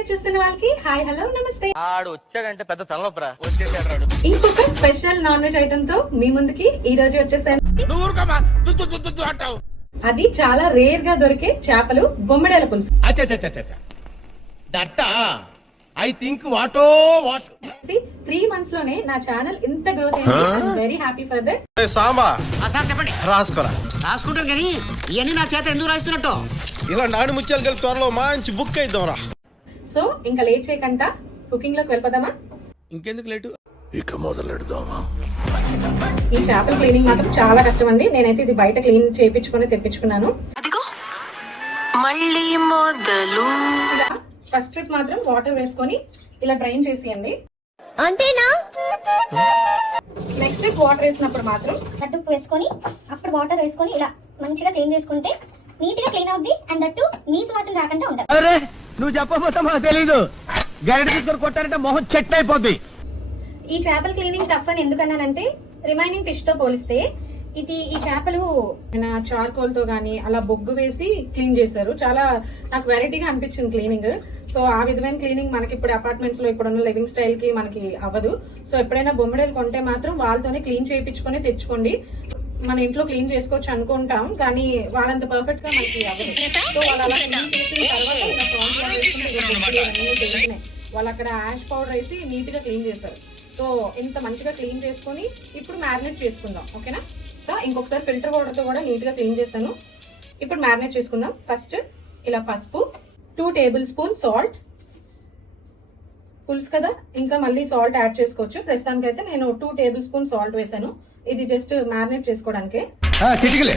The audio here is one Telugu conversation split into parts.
వీడియో చూస్తున్న వాళ్ళకి హాయ్ హలో నమస్తే. ఆడు వచ్చాడంటే పెద్ద తలనొప్పరా వచ్చేసాడు. ఇంకొక స్పెషల్ నాన్ వెజ్ ఐటమ్ తో మీ ముందుకి ఈ రోజు వచ్చేసాను. అది చాలా రేర్ గా దొరికే చేపలు బొమ్మిడాయల పులుసు. I think 3 months లోనే నా ఛానల్ ఇంత గ్రోత్ అయింది. I'm very happy for that. చెప్పండి రాసుకుంటాను కానీ ఇవన్నీ నా చేత ఎందుకు రాస్తున్నట్టు ఇలా నాడు ముత్యాలు కలిపి త్వరలో మంచి బుక్ అయిద్దాంరా. సో ఇంకా లేట్ చేయకుండా కుకింగ్ లోకి వెళ్ళిపోదామా? ఇంకెందుకు లేటు, ఇక మొదలెడదామా? ఈ చేపల క్లీనింగ్ మాత్రం చాలా కష్టం అండి. నేనైతే ఇది బయట క్లీన్ చేయించుకుని తెప్పించుకున్నాను. మళ్ళీ మొదలు. ఫస్ట్ ట్రిప్ మాత్రం వాటర్ వేసుకొని ఇలా డ్రైన్ చేసేయండి. అంతేనా? నెక్స్ట్ ట్రిప్ వాటర్ వేసినప్పుడు మాత్రం అడ్డుకు వేసుకొని అప్పుడు వాటర్ వేసుకొని ఇలా మంచిగా క్లీన్ చేసుకుంటే నీట్ గా క్లీన్ అవుద్ది. అండ్ దట్టు నీసు వాసన రాకుండా ఉంటుంది. అరే నువ్వు చెప్పబోతా మాకు తెలీదు. గరిట తీసుకొని కొట్టారంటే మొహం చెట్టు అయిపోద్ది. ఈ చేపల క్లీనింగ్ టఫ్ అని ఎందుకన్నానంటే రిమైనింగ్ ఫిష్ తో పోలిస్తే ఈ చేపలు చార్కోల్ తో గానీ అలా బొగ్గు వేసి క్లీన్ చేశారు. చాలా నాకు వెరైటీగా అనిపించింది క్లీనింగ్. సో ఆ విధమైన క్లీనింగ్ మనకి ఇప్పుడు అపార్ట్మెంట్స్ లో ఇప్పుడున్న లివింగ్ స్టైల్ కి మనకి అవ్వదు. సో ఎప్పుడైనా బొమ్మడేలు కొంటే మాత్రం వాళ్ళతోనే క్లీన్ చేయించుకొని తెచ్చుకోండి. మన ఇంట్లో క్లీన్ చేసుకోవచ్చు అనుకుంటాం కానీ వాళ్ళంత పర్ఫెక్ట్ గా మనకి అవ్వదు. సో వాళ్ళు అలా క్లీన్ చేసిన తర్వాత వాళ్ళు అక్కడ యాష్ పౌడర్ వేసి నీట్ గా క్లీన్ చేశారు. సో ఇంత మంచిగా క్లీన్ చేసుకొని ఇప్పుడు మ్యారినేట్ చేసుకుందాం. ఓకేనా? ఇంకొకసారి ఫిల్టర్ వాటర్ తో కూడా నీట్ గా క్లీన్ చేస్తాను. ఇప్పుడు మ్యారినేట్ చేసుకుందాం. ఫస్ట్ ఇలా పసుపు, 2 టేబుల్ స్పూన్ సాల్ట్. పులుసు కదా ఇంకా మళ్ళీ సాల్ట్ యాడ్ చేసుకోవచ్చు. ప్రస్తుతానికి అయితే నేను 2 టేబుల్ స్పూన్ సాల్ట్ వేసాను. ఇది జస్ట్ మ్యారినేట్ చేసుకోవడానికి. చిటికలే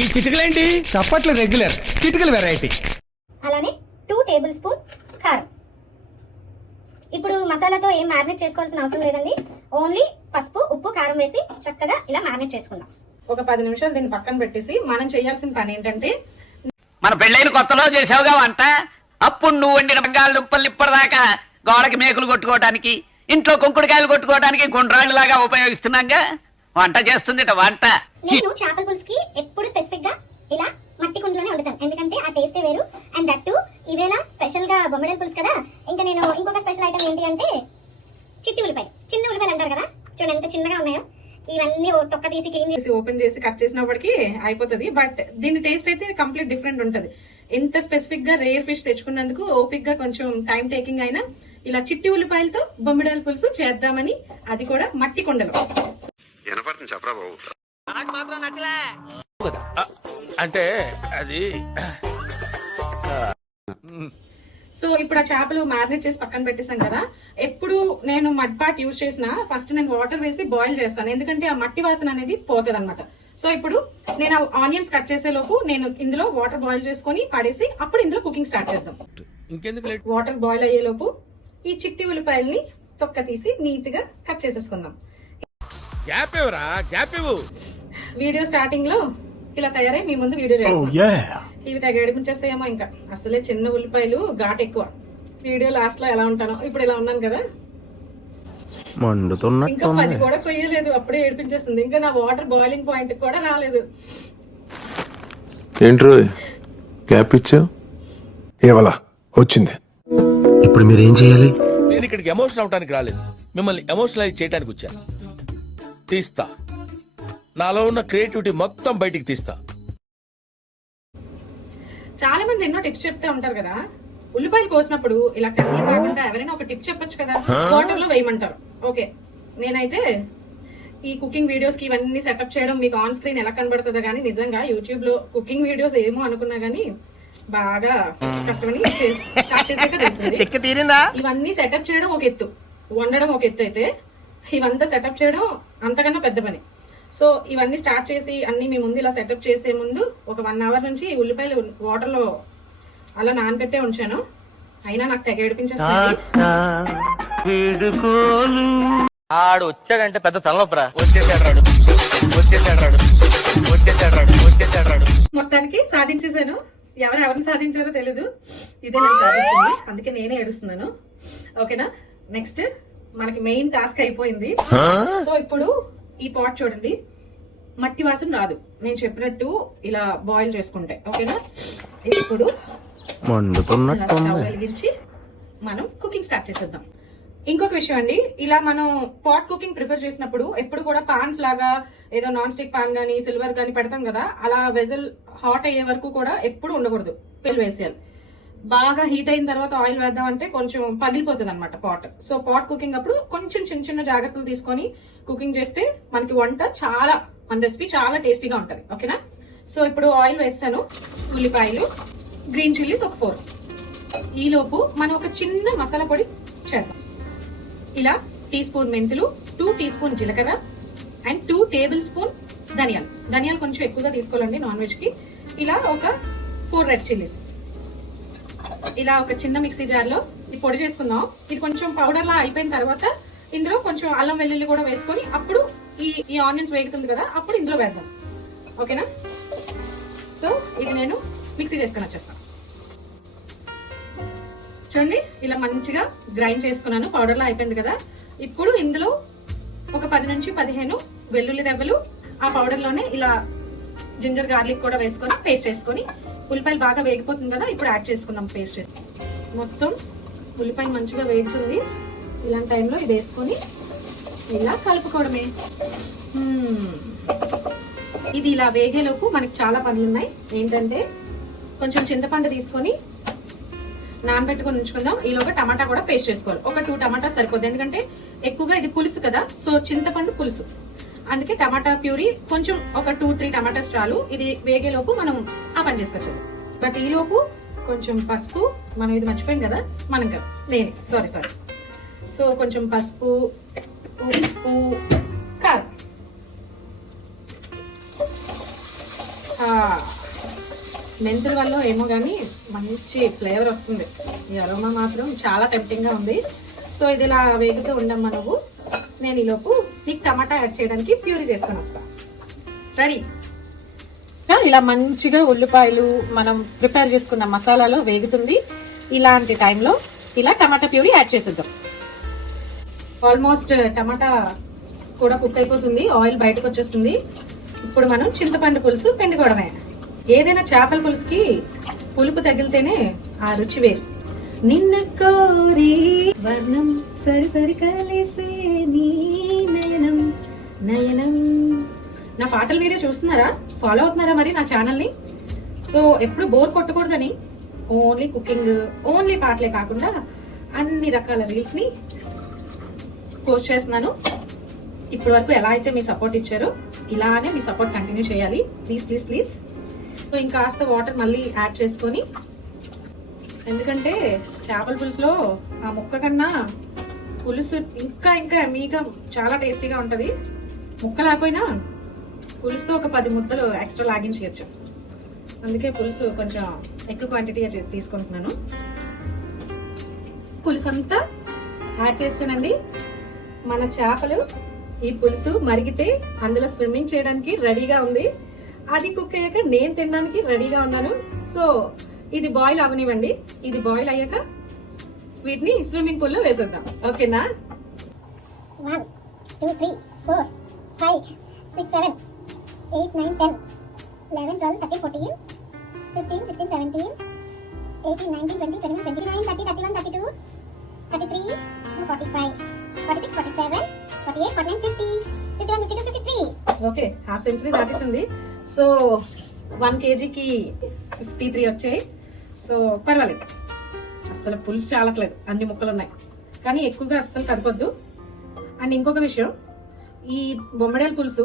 ఈ చిటికలేంటి? చప్పట్లు రెగ్యులర్, చిటికలు వెరైటీ. అలానే 2 టేబుల్ స్పూన్ కారం. ఇప్పుడు మసాలాతో ఏం మ్యారినేట్ చేసుకోవాల్సిన అవసరం లేదండి. ఓన్లీ పసుపు, ఉప్పు, కారం వేసి చక్కగా ఇలా మ్యారినేట్ చేసుకుందాం. ఒక 10 నిమిషాలు దీన్ని పక్కన పెట్టేసి మనం చేయాల్సిన పని ఏంటంటే, మన పెళ్ళైన కొత్తలో చేసావుగా వంట. అప్పుడు నువ్వు వండిన బంగాళదుంపలు ఇప్పటిదాకా గోడకి మేకులు కొట్టుకోవడానికి, ఇంట్లో కుంకుడుకాయలు కొట్టుకోవడానికి గుండ్రాళ్ళు లాగా ఉపయోగిస్తున్నాగా. వంట చేస్తుంది వంట. నేను చేపల పులుసుకి ఎప్పుడు స్పెసిఫిక్ గా ఇలా మట్టి కుండలోనే వండుతాను. ఎందుకంటే ఆ టేస్టే వేరు. అండ్ దట్టు ఈవేళ స్పెషల్ గా బొమ్మడేల పులుసు కదా. ఇంకా నేను ఇంకొక స్పెషల్ ఐటమ్ ఏంటి అంటే చిట్టి ఉల్లిపాయ. చిన్న ఉల్లిపాయలు అంటారు కదా, చూడండి ఎంత చిన్నగా ఉన్నాయో. ఇవన్నీ తొక్క తీసి క్లీన్ చేసి ఓపెన్ చేసి కట్ చేసినప్పటికీ అయిపోతుంది. బట్ దీని టేస్ట్ అయితే కంప్లీట్ డిఫరెంట్ ఉంటది. ఎంత స్పెసిఫిక్ గా రేర్ ఫిష్ తెచ్చుకున్నందుకు ఓపిక్ గా కొంచెం టైం టేకింగ్ అయినా ఇలా చిట్టి ఉల్లిపాయలతో బొమ్మిడాయల పులుసు చేద్దామని, అది కూడా మట్టి కుండలో. అంటే అది సో ఇప్పుడు ఆ చేపలు మ్యారినేట్ చేసి పక్కన పెట్టేసాం కదా. ఎప్పుడు నేను మడ్ పాట్ యూజ్ చేసినా ఫస్ట్ నేను వాటర్ వేసి బాయిల్ చేస్తాను. ఎందుకంటే ఆ మట్టి వాసన అనేది పోతుంది అనమాట. సో ఇప్పుడు నేను ఆనియన్స్ కట్ చేసే లోపు నేను ఇందులో వాటర్ బాయిల్ చేసుకొని పడేసి అప్పుడు ఇందులో కుకింగ్ స్టార్ట్ చేద్దాం. ఇంకెందుకు లేట్. వాటర్ బాయిల్ అయ్యే లోపు ఈ చిట్టి ఉల్లిపాయల్ని తొక్క తీసి నీట్ గా కట్ చేసేసుకుందాం. వీడియో స్టార్టింగ్ లో ఇలా తయారై మీ ముందు వీడియో చేస్తాం. ఇవి తెగ ఏడిపించేస్తాయేమో. ఇంకా అసలే చిన్న ఉల్లిపాయలు ఘాట్ ఎక్కువ. వీడియో లాస్ట్ లో ఎలా ఉంటానో ఇప్పుడు ఇలా ఉన్నాను కదా. ఇంకా 10 కూడా కొయ్యలేదు, అప్పుడే ఏడిపించేస్తుంది. ఇంకా నా వాటర్ బాయిలింగ్ పాయింట్ కూడా రాలేదు. ఏంట్రో గ్యాప్ ఇచ్చా ఏవలా వచ్చింది. ఇప్పుడు మీరేం చేయాలి? నేను ఇక్కడికి ఎమోషనల్ అవడానికి రాలేదు, మిమ్మల్ని ఎమోషనలైజ్ చేయడానికి వచ్చాను. తీస్తా, నాలో ఉన్న క్రియేటివిటీ మొత్తం బయటికి తీస్తా. చాలా మంది ఎన్నో టిప్స్ చెప్తే ఉంటారు కదా. ఉల్లిపాయలు కోసినప్పుడు ఇలా కన్నీరు రాకుండా ఎవరైనా ఒక టిప్ చెప్పొచ్చు కదా, వాటర్ లో వేయమంటారు. ఓకే, నేనైతే ఈ కుకింగ్ వీడియోస్ కి ఇవన్నీ సెటప్ చేయడం మీకు ఆన్ స్క్రీన్ ఎలా కనబడుతుందో గానీ నిజంగా యూట్యూబ్ లో కుకింగ్ వీడియోస్ ఏమో అనుకున్నా గానీ బాగా కష్టమని స్టార్ట్ చేసాక తెలిసింది. ఇవన్నీ సెటప్ చేయడం ఒక ఎత్తు, వండడం ఒక ఎత్తు అయితే ఇవంతా సెటప్ చేయడం అంతకన్నా పెద్ద పని. సో ఇవన్నీ స్టార్ట్ చేసి అన్ని మీ ముందు ఇలా సెటప్ చేసే ముందు ఒక 1 అవర్ నుంచి ఉల్లిపాయలు వాటర్ లో అలా నానబెట్టే ఉంచాను. అయినా నాకు తెగ ఏడిపించేస్తుంది. ఆడు వచ్చాడంటే పెద్ద తలనొప్పరా వచ్చేసాడు. మొత్తానికి సాధించేశాను. ఎవరిని సాధించారో తెలీదు, ఇదే నేను సాధించింది. అందుకే నేనే ఏడుస్తున్నాను. ఓకేనా? నెక్స్ట్ మనకి మెయిన్ టాస్క్ అయిపోయింది. సో ఇప్పుడు ఈ పాట్ చూడండి, మట్టి వాసన రాదు నేను చెప్పినట్టు ఇలా బాయిల్ చేసుకుంటే. ఓకేనా? ఇప్పుడు ఇలా మండుతున్నట్టుంది. స్టవ్ వెలిగించి మనం కుకింగ్ స్టార్ట్ చేసేద్దాం. ఇంకొక విషయం అండి, ఇలా మనం పాట్ కుకింగ్ ప్రిఫర్ చేసినప్పుడు ఎప్పుడు కూడా పాన్స్ లాగా ఏదో నాన్ స్టిక్ పాన్ గానీ సిల్వర్ గానీ పెడతాం కదా, అలా వెజల్ హాట్ అయ్యే వరకు కూడా ఎప్పుడు ఉండకూడదు. పెళ్లి వేసేయాలి. బాగా హీట్ అయిన తర్వాత ఆయిల్ వేద్దాం అంటే కొంచెం పగిలిపోతుంది అనమాట పాట్. సో పాట్ కుకింగ్ అప్పుడు కొంచెం చిన్న చిన్న జాగ్రత్తలు తీసుకొని కుకింగ్ చేస్తే మనకి వంట మన రెసిపీ చాలా టేస్టీగా ఉంటది. ఓకేనా? సో ఇప్పుడు ఆయిల్ వేస్తాను. ఉల్లిపాయలు, గ్రీన్ చిల్లీస్ ఒక 4. ఈ లోపు మనం ఒక చిన్న మసాలా పొడి చేద్దాం. ఇలా టీ స్పూన్ మెంతులు, 2 టీ స్పూన్ జీలకర్ర అండ్ 2 టేబుల్ స్పూన్ ధనియాలు కొంచెం ఎక్కువగా తీసుకోవాలండి నాన్ వెజ్ కి. ఇలా ఒక 4 రెడ్ చిల్లీస్. ఇలా ఒక చిన్న మిక్సీ జార్ లో ఈ పొడి చేసుకుందాం. ఇది కొంచెం పౌడర్ లా అయిపోయిన తర్వాత ఇందులో కొంచెం అల్లం వెల్లుల్లి కూడా వేసుకొని అప్పుడు ఈ ఆనియన్స్ వేగుతుంది కదా, అప్పుడు ఇందులో వేద్దాం. ఓకేనా? సో ఇది నేను మిక్సీ చేసుకుని వచ్చేస్తాను. చూడండి, ఇలా మంచిగా గ్రైండ్ చేసుకున్నాను. పౌడర్ లా అయిపోయింది కదా. ఇప్పుడు ఇందులో ఒక 10 నుంచి 15 వెల్లుల్లి రెబ్బలు, ఆ పౌడర్ లోనే ఇలా జింజర్ గార్లిక్ కూడా వేసుకొని పేస్ట్ చేసుకొని, ఉల్లిపాయలు బాగా వేగిపోతుంది కదా, ఇప్పుడు యాడ్ చేసుకుందాం. పేస్ట్ చేసి మొత్తం ఉల్లిపాయ మంచిగా వేగుతుంది. ఇలాంటి టైంలో ఇది వేసుకొని ఇలా కలుపుకోవడమే. ఇది ఇలా వేగేలోపు మనకి చాలా పనులు ఉన్నాయి. ఏంటంటే కొంచెం చింతపండు తీసుకొని నానబెట్టుకొని ఉంచుకుందాం. ఈలోగా టమాటా కూడా పేస్ట్ చేసుకోవాలి. ఒక 2 టమాటా సరిపోద్ది, ఎందుకంటే ఎక్కువగా ఇది పులుసు కదా, సో చింతపండు పులుసు, అందుకే టమాటా ప్యూరీ కొంచెం ఒక 2-3 టమాటాస్ చాలు. ఇది వేగేలోపు మనం ఆ పని చేసుకోవచ్చు. బట్ ఈ లోపు కొంచెం పసుపు, మనం ఇది మర్చిపోయాం కదా, మనం కదా నేనే సారీ. సో కొంచెం పసుపు, ఉప్పు, కారం. మెంతుల వల్ల ఏమో కానీ మంచి ఫ్లేవర్ వస్తుంది. ఈ అరోమా మాత్రం చాలా టెంప్టింగ్ గా ఉంది. సో ఇది ఇలా వేగుతూ ఉండమ్మా నువ్వు. నేను ఈలోపు నీకు టమాటా యాడ్ చేయడానికి ప్యూరీ చేసుకొని వస్తా. రెడీ? సో ఇలా మంచిగా ఉల్లిపాయలు మనం ప్రిపేర్ చేసుకున్న మసాలాలో వేగుతుంది. ఇలాంటి టైంలో ఇలా టమాటా ప్యూరీ యాడ్ చేసేద్దాం. ఆల్మోస్ట్ టమాటా కూడా కుక్ అయిపోతుంది, ఆయిల్ బయటకు వచ్చేస్తుంది. ఇప్పుడు మనం చింతపండు పులుసు పిండుకోవడమే. ఏదైనా చేపల పులుసుకి పులుపు తగిలితేనే ఆ రుచి వేరు. నిన్న కోరి వర్ణం సరి కలిసే నీ నయనం. నా పాటల వీడియో చూస్తున్నారా? ఫాలో అవుతున్నారా మరి నా ఛానల్ ని? సో ఎప్పుడు బోర్ కొట్టకూడదని ఓన్లీ కుకింగ్, ఓన్లీ పాటలే కాకుండా అన్ని రకాల రీల్స్ ని పోస్ట్ చేస్తున్నాను. ఇప్పటి వరకు ఎలా అయితే మీ సపోర్ట్ ఇచ్చారో ఇలానే మీ సపోర్ట్ కంటిన్యూ చేయాలి. ప్లీజ్. సో ఇంకాస్త వాటర్ మళ్ళీ యాడ్ చేసుకొని, ఎందుకంటే చేపల పులుసులో ఆ ముక్క కన్నా పులుసు ఇంకా ఎమ్మీగా చాలా టేస్టీగా ఉంటది. ముక్క లేకపోయినా పులుసుతో ఒక 10 ముద్దలు ఎక్స్ట్రా లాగించవచ్చు. అందుకే పులుసు కొంచెం ఎక్కువ క్వాంటిటీ తీసుకుంటున్నాను. పులుసు అంతా యాడ్ చేస్తానండి. మన చేపలు ఈ పులుసు మరిగితే అందులో స్విమ్మింగ్ చేయడానికి రెడీగా ఉంది. అది కుక్ అయ్యాక నేను తినడానికి రెడీగా ఉన్నాను. సో ఇది బాయిల్ అవనివ్వండి. ఇది బాయిల్ అయ్యాక వీటిని స్విమ్మింగ్ పూల్ లో వేసేద్దాం. ఓకేనా? 1 2 3 4 5 6 7 8 9 10 11 12 13 14 15 16 17 18 19 20 21 29 30 31 32 33 45 46 47 48 49 50 51 52 53. ఓకే, హాఫ్ సెంచరీ దాటేసింది. సో 1 kgకి 53 వచ్చాయి. సో పర్వాలేదు, అస్సలు పులుసు చాలట్లేదు, అన్ని ముక్కలు ఉన్నాయి. కానీ ఎక్కువగా అస్సలు కదపొద్దు. అండ్ ఇంకొక విషయం, ఈ బొమ్మడేల పులుసు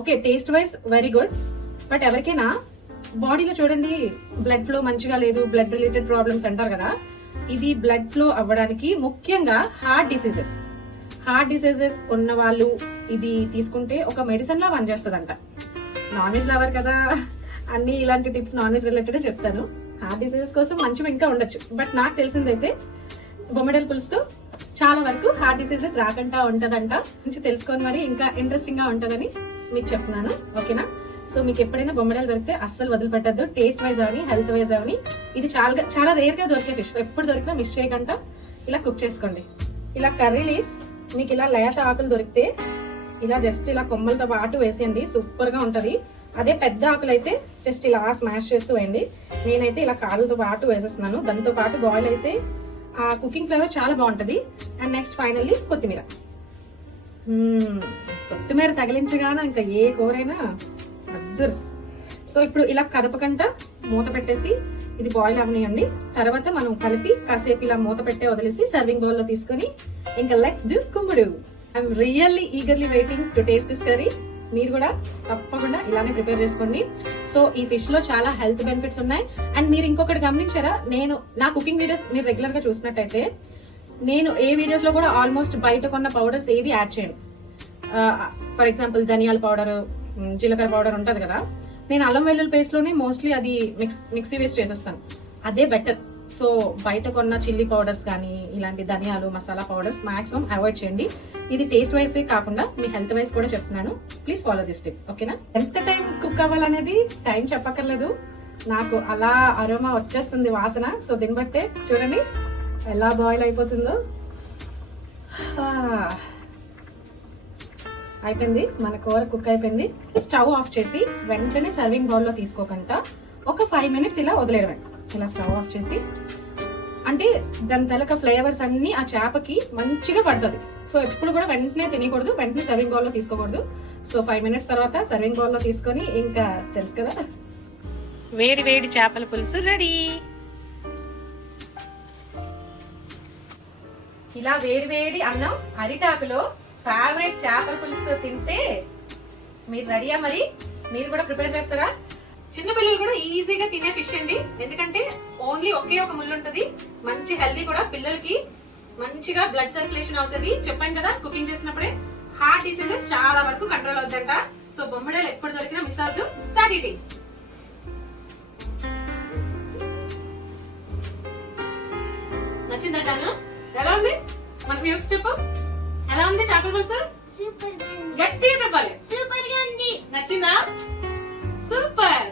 okay taste wise very good, but ఎవరికైనా బాడీలో చూడండి బ్లడ్ ఫ్లో మంచిగా లేదు, బ్లడ్ రిలేటెడ్ ప్రాబ్లమ్స్ అంటారు కదా, ఇది బ్లడ్ ఫ్లో అవ్వడానికి ముఖ్యంగా హార్ట్ డిసీజెస్ ఉన్న వాళ్ళు ఇది తీసుకుంటే ఒక మెడిసిన్ లా పనిచేస్తుందంట. నాన్ వెజ్ లవర్ కదా, అన్ని ఇలాంటి టిప్స్ నాన్ వెజ్ రిలేటెడ్ చెప్తాను. హార్ట్ డిసీజెస్ కోసం మంచిగా ఇంకా ఉండొచ్చు, బట్ నాకు తెలిసిందైతే బొమ్మడేల పులుసుతో చాలా వరకు హార్ట్ డిసీజెస్ రాకుండా ఉంటదంట. నుంచి తెలుసుకొని మరి ఇంకా ఇంట్రెస్టింగ్ గా ఉంటదని మీకు చెప్తున్నాను. ఓకేనా? సో మీకు ఎప్పుడైనా బొమ్మడేలు దొరికితే అస్సలు వదిలిపెట్టద్దు. టేస్ట్ వైజ్ అవని, హెల్త్ వైజ్ అవని, ఇది చాలా రేర్ గా దొరికే ఫిష్. ఎప్పుడు దొరికినా మిస్ చేయకుండా ఇలా కుక్ చేసుకోండి. ఇలా కర్రీ లీవ్స్ మీకు ఇలా లేత ఆకులు దొరికితే ఇలా జస్ట్ ఇలా కొమ్మలతో పాటు వేసేయండి, సూపర్ గా ఉంటది. అదే పెద్ద ఆకులు అయితే జస్ట్ ఇలా స్మాష్ చేస్తూ వేయండి. నేనైతే ఇలా కాళ్ళతో పాటు వేసేస్తున్నాను. దాంతో పాటు బాయిల్ అయితే ఆ కుకింగ్ ఫ్లేవర్ చాలా బాగుంటది. అండ్ నెక్స్ట్ ఫైనల్లీ కొత్తిమీర. కొత్తిమీర తగిలించగానే ఇంకా ఏ కూరైనా అద్దర్స్. సో ఇప్పుడు ఇలా కదపకంట మూత పెట్టేసి ఇది బాయిల్ అవనియండి. తర్వాత మనం కలిపి కాసేపు ఇలా మూత పెట్టే వదిలేసి సర్వింగ్ బౌల్ లో తీసుకొని ఇంకా లెట్స్ డూ కుమ్ముడు. I'm really eagerly waiting to taste this curry. మీరు కూడా తప్పకుండా ఇలానే ప్రిపేర్ చేసుకోండి. సో ఈ ఫిష్ లో చాలా హెల్త్ బెనిఫిట్స్ ఉన్నాయి. అండ్ మీరు ఇంకొకటి గమనించారా, నేను నా కుకింగ్ వీడియోస్ మీరు రెగ్యులర్ గా చూసినట్టయితే నేను ఏ వీడియోస్ లో కూడా ఆల్మోస్ట్ బయట కొన్న పౌడర్స్ ఏది యాడ్ చేయను. ఫర్ ఎగ్జాంపుల్ ధనియాల పౌడర్, జీలకర్ర పౌడర్ ఉంటది కదా, నేను అల్లం వెల్లుల్లి పేస్ట్ లోనే మోస్ట్లీ అది మిక్సీ వేస్ట్ చేసేస్తాను. అదే బెటర్. సో బయట కొన్న చిల్లీ పౌడర్స్ కానీ ఇలాంటి ధనియాలు మసాలా పౌడర్స్ మాక్సిమం అవాయిడ్ చేయండి. ఇది టేస్ట్ వైజ్ కాకుండా మీ హెల్త్ వైజ్ కూడా చెప్తున్నాను. ప్లీజ్ ఫాలో దిస్ టిప్, ఓకేనా? ఎంత టైం కుక్ అవ్వాలనేది టైం చెప్పక్కర్లేదు, నాకు అలా అరోమా వచ్చేస్తుంది వాసన. సో దీన్ని బట్టే చూడండి ఎలా బాయిల్ అయిపోతుందో. అయిపోయింది, మన కూర కుక్ అయిపోయింది. స్టవ్ ఆఫ్ చేసి వెంటనే సర్వింగ్ బౌల్ లో తీసుకోకుండా ఒక 5 minutes ఇలా వదిలేయడమే. ఇలా స్టవ్ ఆఫ్ చేసి, అంటే దాని తలక ఫ్లేవర్స్ అన్ని ఆ చేపకి మంచిగా పడుతుంది. సో ఎప్పుడు కూడా వెంటనే తినకూడదు, వెంటనే సర్వింగ్ బౌల్ లో తీసుకోకూడదు. సో 5 minutes తర్వాత సర్వింగ్ బౌల్ లో తీసుకొని ఇంకా తెలుసు కదా, వేడి వేడి చేపల పులుసు రెడీ. ఇలా వేడి వేడి అన్నం అరిటాకులో ఫేవరెట్ చేపల పులుసుతో తింటే మీరు రెడీయా? మరి మీరు కూడా ప్రిపేర్ చేస్తారా? చిన్న పిల్లలు కూడా ఈజీగా తినే ఫిష్ అండి, ఎందుకంటే ఓన్లీ ఒకే ఒక ముళ్ళు ఉంటది. మంచి హెల్దీ కూడా, పిల్లలకి మంచిగా బ్లడ్ సర్క్యులేషన్ అవుతుంది. చెప్పాను కదా కుకింగ్ చేసినప్పుడే హార్ట్ డిసీజెస్ చాలా వరకు కంట్రోల్ అవుతుందంట. సో బొమ్మడేలు ఎప్పుడు దొరికినా మిస్ అవద్దు. Start eating. నచ్చిందా జాను? ఎలా ఉంది మన వ్యూస్? చెప్పు, ఎలా ఉంది చేపల పులుసు? సూపర్ గా ఉంది. గట్టిగా చెప్పాలి. సూపర్ గా ఉంది. నచ్చిందా? సూపర్.